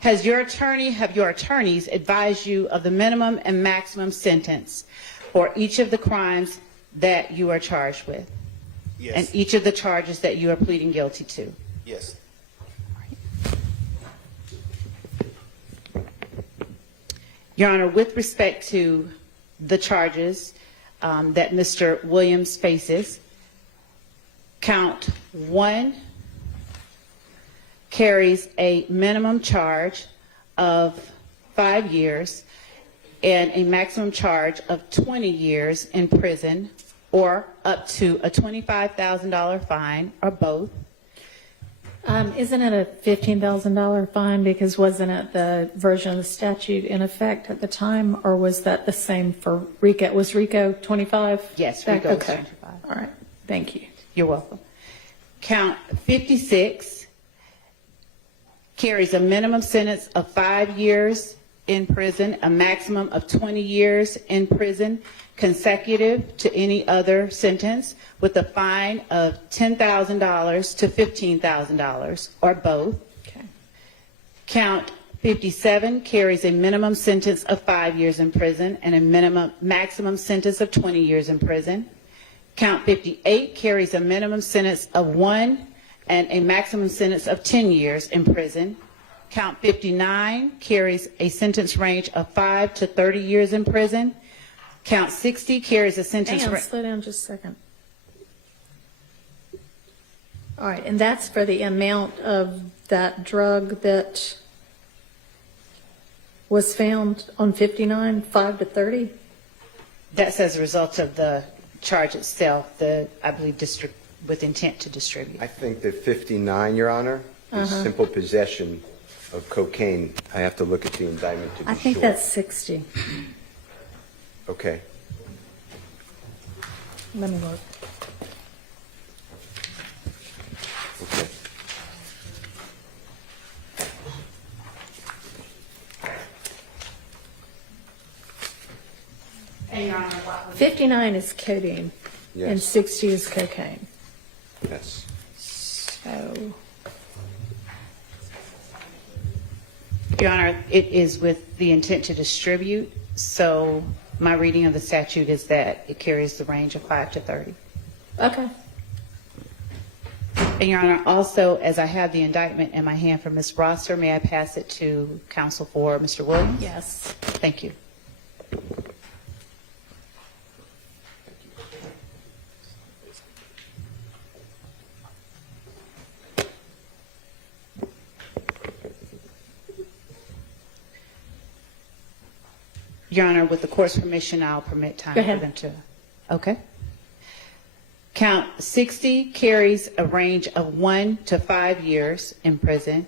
Have your attorneys advised you of the minimum and maximum sentence for each of the crimes that you are charged with? Yes. And each of the charges that you are pleading guilty to? Yes. Your Honor, with respect to the charges that Mr. Williams faces, count 1 carries a minimum charge of 5 years and a maximum charge of 20 years in prison, or up to a $25,000 fine, or both. Isn't it a $15,000 fine, because wasn't it the version of the statute in effect at the time, or was that the same for RICO? Was RICO 25? Yes, RICO was Okay. 25. All right, thank you. You're welcome. Count 56 carries a minimum sentence of 5 years in prison, a maximum of 20 years in prison, consecutive to any other sentence, with a fine of $10,000 to $15,000, or both. Okay. Count 57 carries a minimum sentence of 5 years in prison and a maximum sentence of 20 years in prison. Count 58 carries a minimum sentence of 1 and a maximum sentence of 10 years in prison. Count 59 carries a sentence range of 5 to 30 years in prison. Count 60 carries a sentence Hang on, slow down just a second. All right, and that's for the amount of that drug that was found on 59, 5 to 30? That's as a result of the charge itself, I believe, with intent to distribute. I think that 59, Your Honor, is simple possession of cocaine. I have to look at the indictment to be sure. I think that's 60. Okay. Let me look. Okay. And Your Honor, what would 59 is codeine, and Yes. 60 is cocaine. Yes. So, Your Honor, it is with the intent to distribute, so my reading of the statute is that it carries the range of 5 to 30. okay. And Your Honor, also, as I have the indictment in my hand for Ms. Rosser, may I pass it to counsel for Mr. Williams? Yes. Thank you. Your Honor, with the court's permission, I'll permit time Go for ahead. them to. Okay. Count 60 carries a range of 1 to 5 years in prison.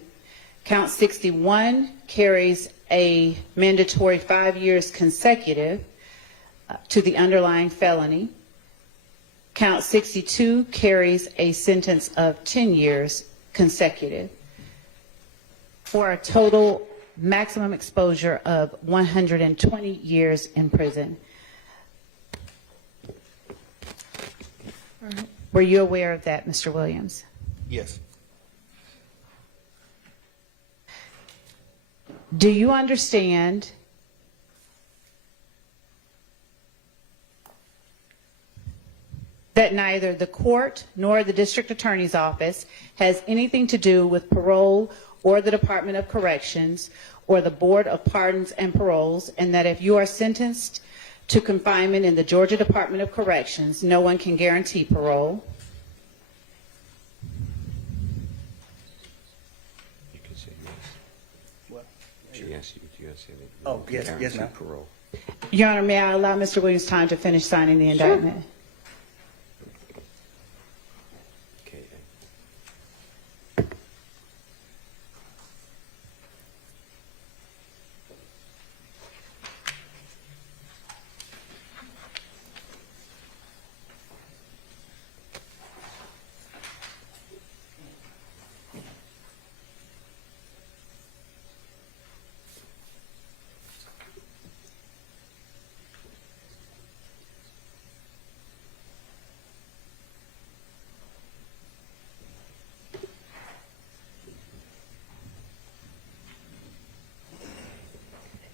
Count 61 carries a mandatory 5 years consecutive to the underlying felony. Count 62 carries a sentence of 10 years consecutive, for a total maximum exposure of 120 years in prison. All right. Were you aware of that, Mr. Williams? Yes. Do you understand that neither the court nor the district attorney's office has anything to do with parole or the Department of Corrections or the Board of Pardons and Paroles, and that if you are sentenced to confinement in the Georgia Department of Corrections, no one can guarantee parole? You can say yes. What? She asked you, do you say that? Oh, yes, Guarantee ma'am. parole. Your Honor, may I allow Mr. Williams time to finish signing the indictment? Okay.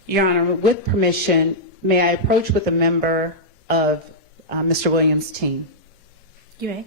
Your Honor, with permission, may I approach with a member of Mr. Williams' team? You may.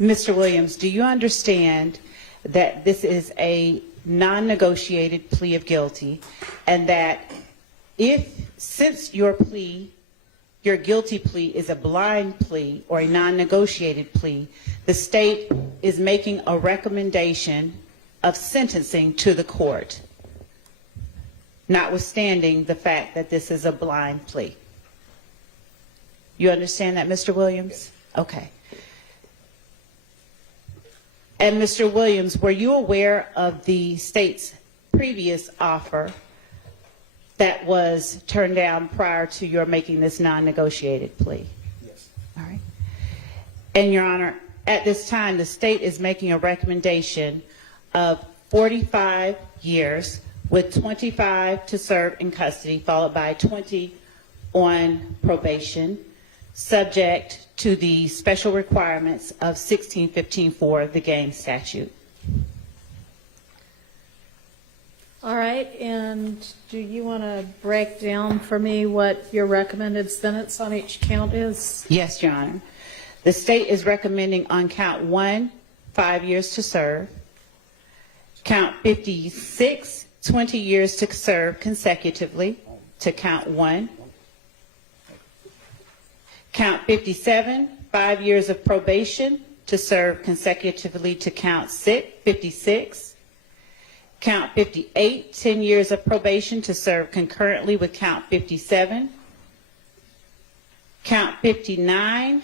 Mr. Williams, do you understand that this is a non-negotiated plea of guilty, and that since your guilty plea is a blind plea or a non-negotiated plea, the state is making a recommendation of sentencing to the court, notwithstanding the fact that this is a blind plea? You understand that, Mr. Williams? Okay. And Mr. Williams, were you aware of the state's previous offer that was turned down prior to your making this non-negotiated plea? Yes. All right. And Your Honor, at this time, the state is making a recommendation of 45 years with 25 to serve in custody, followed by 20 on probation, subject to the special requirements of 1615-4, the gang statute. All right, and do you want to break down for me what your recommended sentence on each count is? Yes, Your Honor. The state is recommending on count 1, 5 years to serve. Count 56, 20 years to serve consecutively to count 1. Count 57, 5 years of probation to serve consecutively to count 56. Count 58, 10 years of probation to serve concurrently with count 57. Count 59,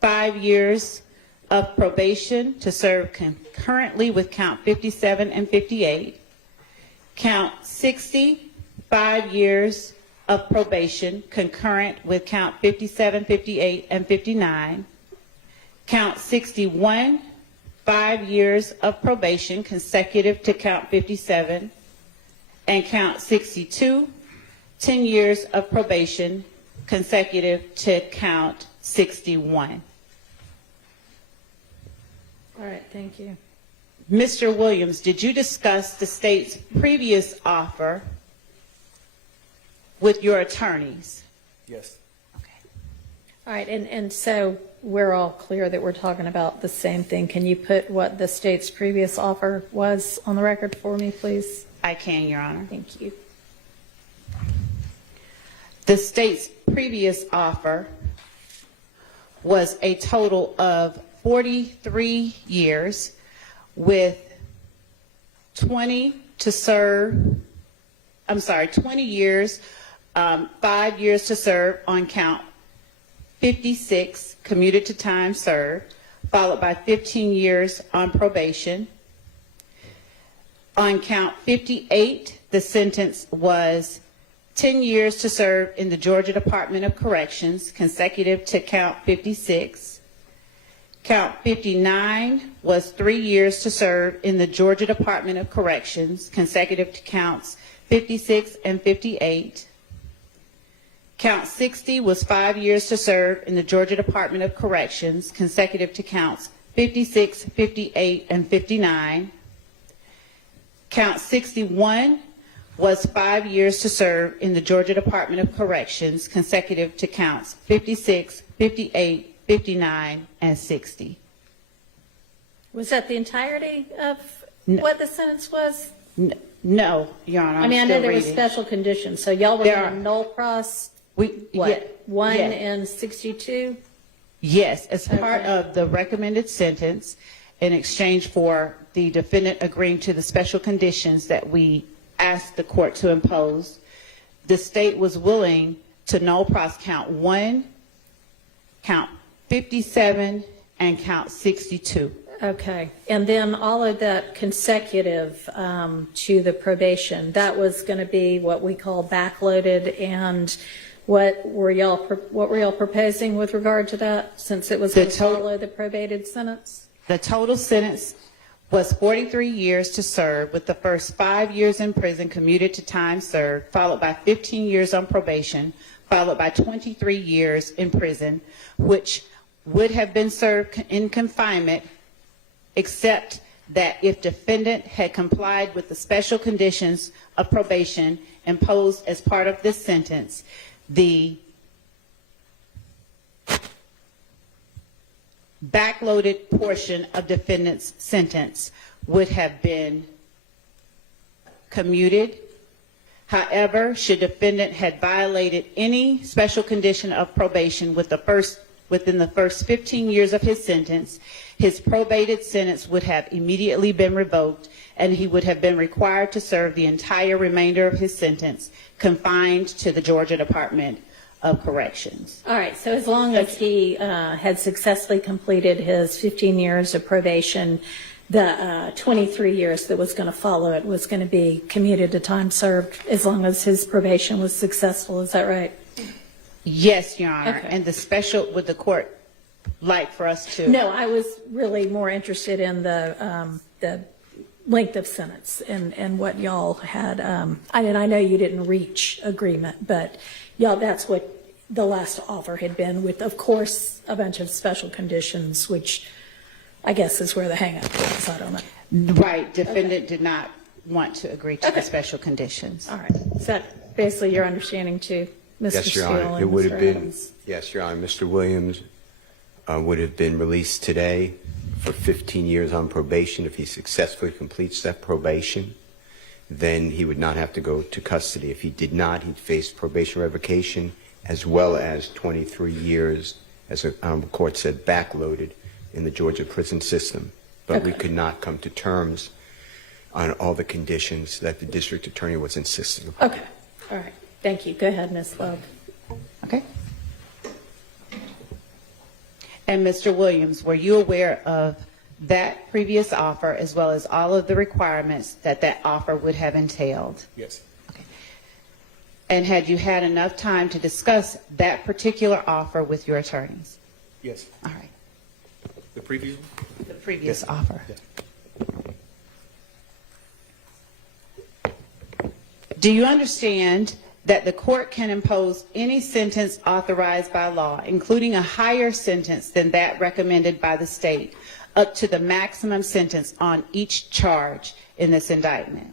5 years of probation to serve concurrently with count 57 and 58. Count 60, 5 years of probation concurrent with count 57, 58, and 59. Count 61, 5 years of probation consecutive to count 57. And count 62, 10 years of probation consecutive to count 61. All right, thank you. Mr. Williams, did you discuss the state's previous offer with your attorneys? Yes. Okay. All right, and so we're all clear that we're talking about the same thing. Can you put what the state's previous offer was on the record for me, please? I can, Your Honor. Thank you. The state's previous offer was a total of 43 years with 20 years, 5 years to serve on count 56, commuted to time served, followed by 15 years on probation. On count 58, the sentence was 10 years to serve in the Georgia Department of Corrections, consecutive to count 56. Count 59 was 3 years to serve in the Georgia Department of Corrections, consecutive to counts 56 and 58. Count 60 was 5 years to serve in the Georgia Department of Corrections, consecutive to counts 56, 58, and 59. Count 61 was 5 years to serve in the Georgia Department of Corrections, consecutive to counts 56, 58, 59, and 60. Was that the entirety of No. what the sentence was? No, Your Honor. I mean, I know still there were reading. special conditions, so y'all were There going are- to null pros, We, what, yeah, 1 yeah. and 62? Yes, as part Okay. of the recommended sentence, in exchange for the defendant agreeing to the special conditions that we asked the court to impose, the state was willing to null pros count 1, count 57, and count 62. Okay, and then all of that consecutive to the probation, that was going to be what we call backloaded, and what were y'all proposing with regard to that, since it was The going to follow the probated sentence? The total sentence was 43 years to serve, with the first 5 years in prison commuted to time served, followed by 15 years on probation, followed by 23 years in prison, which would have been served in confinement, except that if defendant had complied with the special conditions of probation imposed as part of this sentence, the backloaded portion of defendant's sentence would have been commuted. However, should defendant had violated any special condition of probation within the first 15 years of his sentence, his probated sentence would have immediately been revoked, and he would have been required to serve the entire remainder of his sentence confined to the Georgia Department of Corrections. All right, so as long as he had successfully completed his 15 years of probation, the 23 years that was going to follow it was going to be commuted to time served, as long as his probation was successful. Is that right? Yes, Your Honor. Okay. And the special, would the court like for us to? No, I was really more interested in the length of sentence and what y'all had. I know you didn't reach agreement, but y'all, that's what the last offer had been, with, of course, a bunch of special conditions, which I guess is where the hang-up was. I don't know. Right. Defendant did not want to agree to the special conditions. All right. Is that basically your understanding too, Mr. Yes, Your Steele Honor. and It would Mr. have been, Adams? yes, Your Honor. Mr. Williams would have been released today for 15 years on probation. If he successfully completes that probation, then he would not have to go to custody. If he did not, he'd face probation revocation as well as 23 years, as the court said, backloaded in the Georgia prison system. But we Okay. could not come to terms on all the conditions that the district attorney was insisting upon. Okay. All right. Thank you. Go ahead, Ms. Love. Okay. And Mr. Williams, were you aware of that previous offer as well as all of the requirements that that offer would have entailed? Yes. Okay. And had you had enough time to discuss that particular offer with your attorneys? Yes. All right. The preview? The previous offer. Yes. Do you understand that the court can impose any sentence authorized by law, including a higher sentence than that recommended by the state, up to the maximum sentence on each charge in this indictment?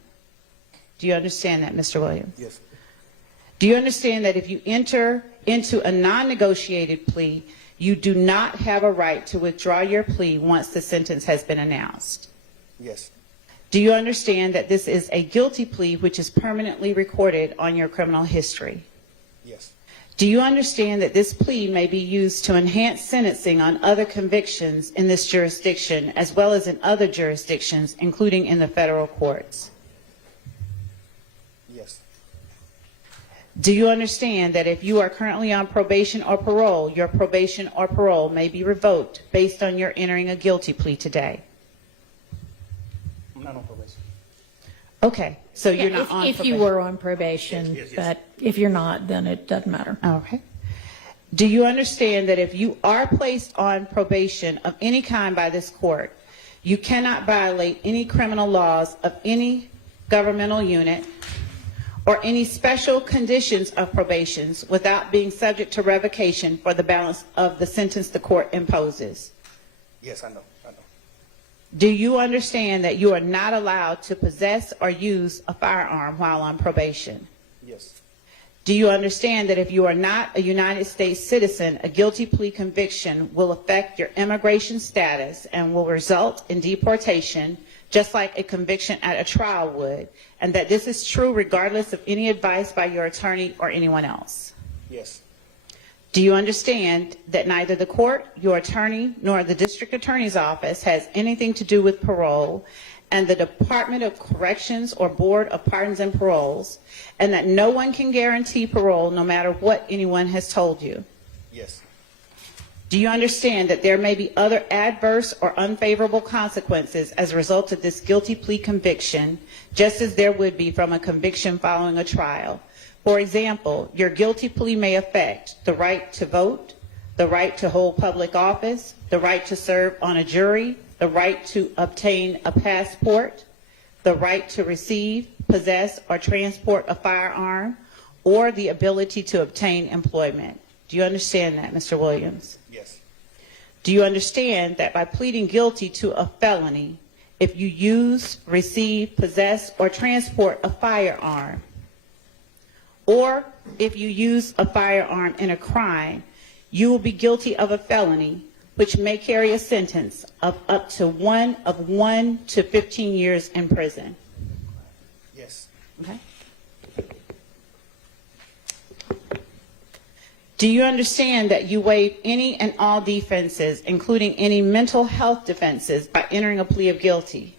Do you understand that, Mr. Williams? Yes. Do you understand that if you enter into a non-negotiated plea, you do not have a right to withdraw your plea once the sentence has been announced? Yes. Do you understand that this is a guilty plea which is permanently recorded on your criminal history? Yes. Do you understand that this plea may be used to enhance sentencing on other convictions in this jurisdiction as well as in other jurisdictions, including in the federal courts? Yes. Do you understand that if you are currently on probation or parole, your probation or parole may be revoked based on your entering a guilty plea today? I'm not on probation. Okay, so you're Yeah, not on if probation. you were on probation, Yes. but if you're not, then it doesn't matter. Okay. Do you understand that if you are placed on probation of any kind by this court, you cannot violate any criminal laws of any governmental unit or any special conditions of probations without being subject to revocation for the balance of the sentence the court imposes? Yes, I know. Do you understand that you are not allowed to possess or use a firearm while on probation? Yes. Do you understand that if you are not a United States citizen, a guilty plea conviction will affect your immigration status and will result in deportation, just like a conviction at a trial would, and that this is true regardless of any advice by your attorney or anyone else? Yes. Do you understand that neither the court, your attorney, nor the district attorney's office has anything to do with parole, and the Department of Corrections or Board of Pardons and Paroles, and that no one can guarantee parole no matter what anyone has told you? Yes. Do you understand that there may be other adverse or unfavorable consequences as a result of this guilty plea conviction, just as there would be from a conviction following a trial? For example, your guilty plea may affect the right to vote, the right to hold public office, the right to serve on a jury, the right to obtain a passport, the right to receive, possess, or transport a firearm, or the ability to obtain employment. Do you understand that, Mr. Williams? Yes. Do you understand that by pleading guilty to a felony, if you use, receive, possess, or transport a firearm, or if you use a firearm in a crime, you will be guilty of a felony which may carry a sentence of up to 1 to 15 years in prison? Yes. Okay. Do you understand that you waive any and all defenses, including any mental health defenses, by entering a plea of guilty?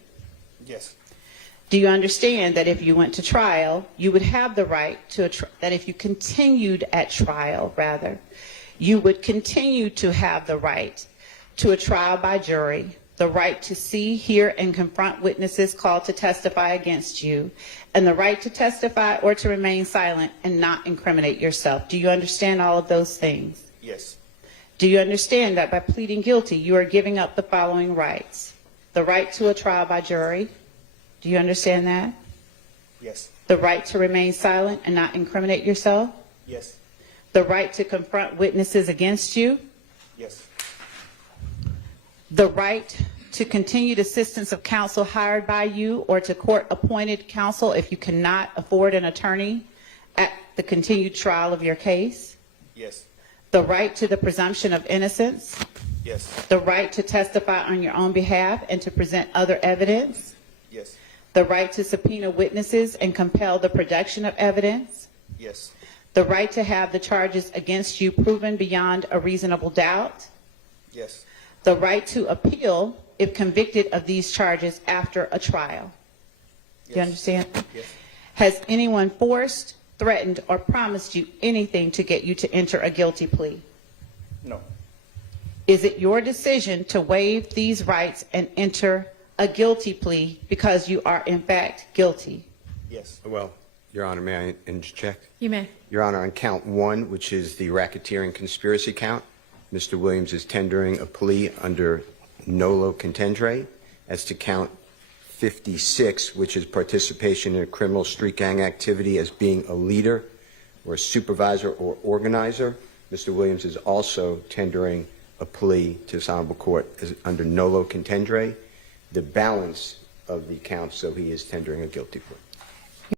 Yes. Do you understand that if you went to trial, you would have the right to that if you continued at trial, rather, you would continue to have the right to a trial by jury, the right to see, hear, and confront witnesses called to testify against you, and the right to testify or to remain silent and not incriminate yourself? Do you understand all of those things? Yes. Do you understand that by pleading guilty, you are giving up the following rights? The right to a trial by jury. Do you understand that? Yes. The right to remain silent and not incriminate yourself. Yes. The right to confront witnesses against you. Yes. The right to continued assistance of counsel hired by you or to court-appointed counsel if you cannot afford an attorney at the continued trial of your case. Yes. The right to the presumption of innocence. Yes. The right to testify on your own behalf and to present other evidence. Yes. The right to subpoena witnesses and compel the production of evidence. Yes. The right to have the charges against you proven beyond a reasonable doubt. Yes. The right to appeal if convicted of these charges after a trial. Do you understand? Yes. Has anyone forced, threatened, or promised you anything to get you to enter a guilty plea? No. Is it your decision to waive these rights and enter a guilty plea because you are in fact guilty? Yes. Well, Your Honor, may I interject? You may. Your Honor, on count 1, which is the racketeering conspiracy count, Mr. Williams is tendering a plea under nolo contendere. As to count 56, which is participation in a criminal street gang activity as being a leader or a supervisor or organizer, Mr. Williams is also tendering a plea to this honorable court as under nolo contendere. The balance of the counts, so he is tendering a guilty plea.